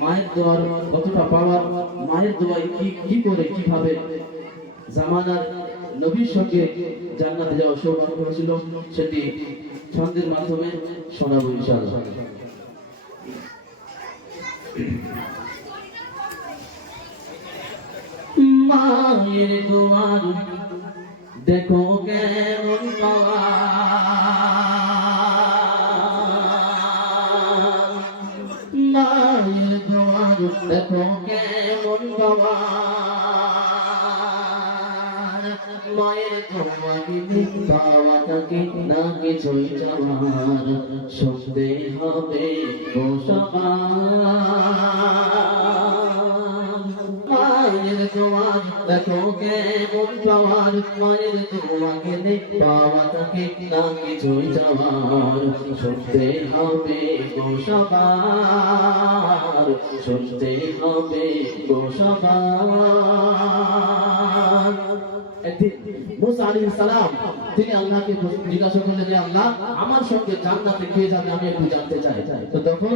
মায়ের দোয়ার কতটা পাওয়ার, মায়ের দোয়ায় কি করে কিভাবে জামানার নবীর সঙ্গে জান্নাতে যাওয়ার সৌভাগ্য হয়েছিল, সেটি ছন্দের মাধ্যমে শোনাবো ইনশাআল্লাহ। মায়ের দোয়ার দেখো কেমন পাওয়া, মায়ের দোয়ার দেখো কেমন পাওয়া, মায়ের দোয়াকে পাওয়াটাকে না কিছুই চাওয়ার, শুনতে হবে গো সবার। মায়ের দোয়ার দেখো কেমন পাওয়ার, মায়ের দোয়াকে পাওয়াটাকে না কিছুই চাওয়ার, শুনতে হবে গো সবার, শুনতে হবে গো সবার। একদিন মুসা আলাইহিস সালাম তিনি আল্লাহকে জিজ্ঞাসা করলেন, যে আল্লাহ আমার সঙ্গে জান্নাতে কে যাবে আমি একটু জানতে চাই। তো তখন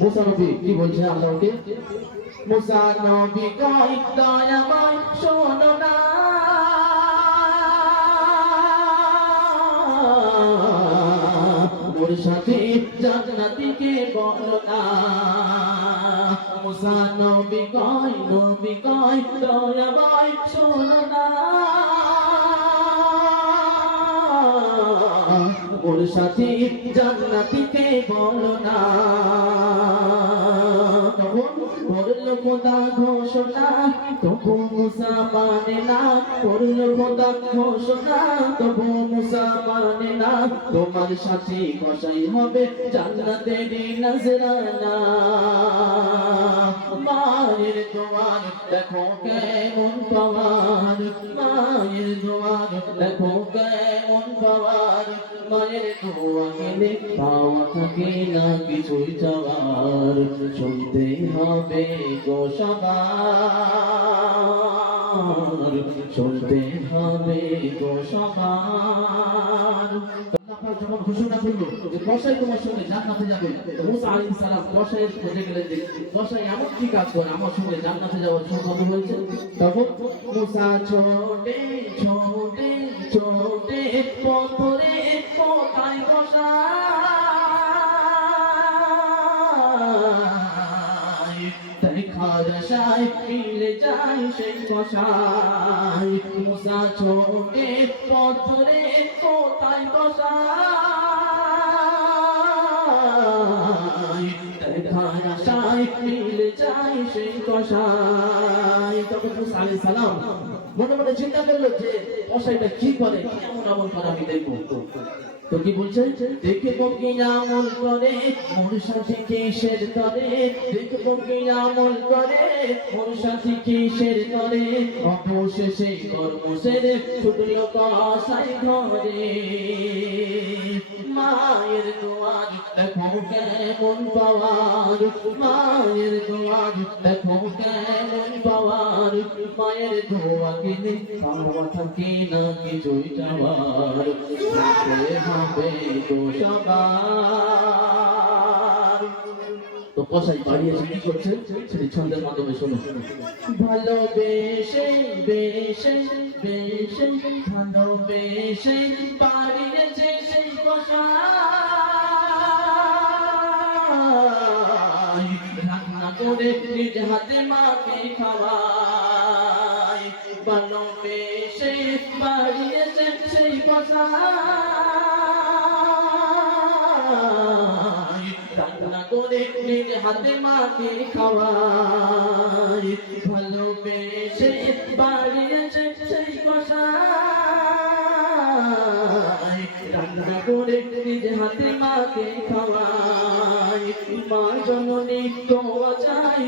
মুসা নবী কি বলছে আল্লাহকে, মুসা নবী কয় দয়াময় শোনো না, মোর সাথে জান্নাতীকে বলো না। মুসা নবী কয় দয়াময় শোনো না, মোর সাথে জান্নাতীকে বলো না। তখন করল খোদা ঘোষণা, তবু মুসা মানে না, করল খোদা ঘোষণা, তবু মুসা মানে না, তোমার সাথে কসাই হবে জান্নাতের নজরানা। মায়ের দোয়ার দেখো কেমন পাওয়ার, মায়ের দোয়ার দেখো কেমন পাওয়ার, মায়ের দোয়া গেলে পাওয়া থাকে না কিছুই চাওয়ার, শুনতে হবে গো সবার, শুনতে হবে গো সবার। যখন ঘোষণা করলো যে কসাই তোমার সঙ্গে জান্নাতে যাবে, মুসা আলাইহিস সালাম কসাইয়ের খোঁজে গেলেন যে কসাই এমন কি কাজ করে আমার সঙ্গে জান্নাতে যাওয়ার সৌভাগ্য হয়েছে। তখন মুসা ছোটে ছোটে ছোটে পথরে কোথায় কসাই, দেখা যায় মিলে যায় সেই কসাই। মুসা ছোটে পথরে কোথায় কসাই, দেখা যায় মিলে যায় সেই কসাই। তখন মুসা আলাইহিস সালাম মনে মনে চিন্তা করলো যে কসাইটা কি করে, কেমন আমল করে আমি দেখবো। তো কি বলছে, দেখবো কি আমল করে মোর সাথে কিসের তরে, দেখবো কি আমল করে মোর সাথে কিসের তরে, অবশেষে কর্ম সেরে ছুটলো কসাই ঘরে। মায়ের দোয়ার দেখো কেমন পাওয়ার, মায়ের দোয়ার দেখো কেমন পাওয়ার, মায়ের দোয়া গেলে পাওয়া থাকে না কিছুই চাওয়ার, শুনতে হবে গো সবার। তো কসাই বাড়িয়েছে কি করছে সেটি ছন্দের মাধ্যমে শোনো। ভালোবেসে বেশে বেশে ভালোবেসে বাড়িয়েছে সেই কসাই, রান্না করে নিজ হাতে মাকে খাওয়াই, ভালোবেসে বাড়িয়েছে সেই কসাই, রান্না করে নিজ হাতে মাকে খাওয়াই, ভালোবেসে বাড়িয়েছে সেই কসাই, রান্না করে নিজ হাতে মাকে খাওয়াই। মা জননী দোয়া চাই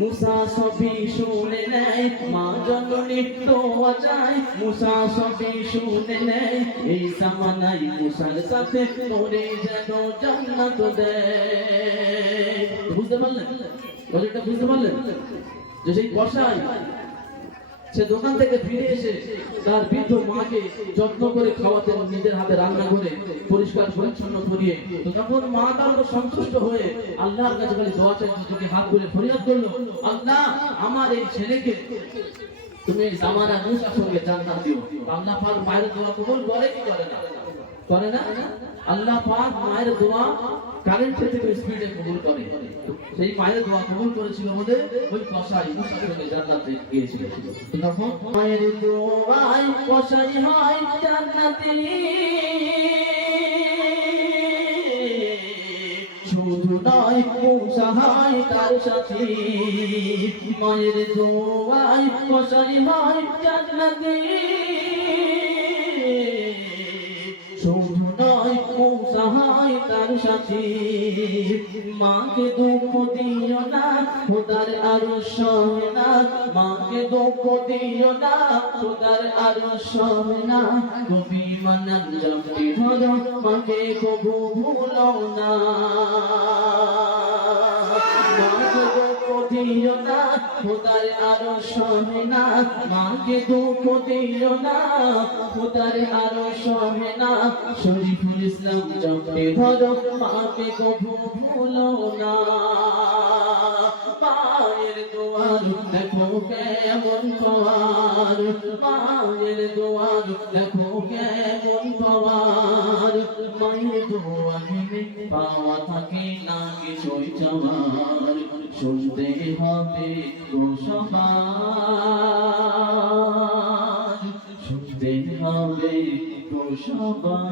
মুসা সবই শুনে নেয়, মা জননী দোয়া চাই মুসা সবই শুনে নেয়, এই জামানায় মুসার সাথে তোরে যেন জান্নাত দেয়। বুঝতে পারলেন কথাটা, বুঝতে পারলেন যে সেই কসাই সে দোকান থেকে ফিরে এসে তার বৃদ্ধ মাকে যত্ন করে খাওয়াতেন, নিজের হাতে রান্না করে পরিষ্কার পরিচ্ছন্ন করিয়ে। তো যখন মা তার উপর সন্তুষ্ট হয়ে আল্লাহর কাছে খালি দোয়া চাইতো, চোখে হাত তুলে ফরিয়াদ করলো, আল্লাহ আমার এই ছেলেকে তুমি জামানা মুসার সঙ্গে জান্নাত দিও। আল্লাহ পাক মায়ের দোয়া কবুল করে কি করে না? করে না? আল্লাহ পাক মায়ের দোয়া কারেন্টের থেকে স্পিডে কবুল করে। সেই মায়ের দোয়া কবুল করেছিল বলে ওই কসাই মুসার সঙ্গে জান্নাতে গিয়েছিল। তখন মায়ের দোয়ায় কসাই হয় জান্নাতে, শুধু নয় মুসা হয় তার সাথী। মায়ের দোয়ায় কসাই হয় জান্নাতে, শুধু নয় মুসা হয় তার সাথী। মাকে দুঃখ দিও না, খোদার আরো সহে না। মাকে দুঃখ দিও না, খোদার আরো সহে না। কবি মানান জপটি ধরো, মাকে কবু ভুলো না। মাকে দুঃখ দিও না, খোদার আরো সহে না। মাকে দুঃখ দিও না, খোদার আরো সহে না। শরীফুল ইসলাম জপটি ধরো, মাকে কবু ভুলো না। মায়ের দোয়ার দেখো কেমন পাওয়ার, মায়ের দোয়ার দেখো কেমন পাওয়ার। মায়ের দোয়া মেনে পাওয়া থাকে না কিছুই চাওয়ার, শুনতে হবে তো সবার, শুনতে হবে তো সবার।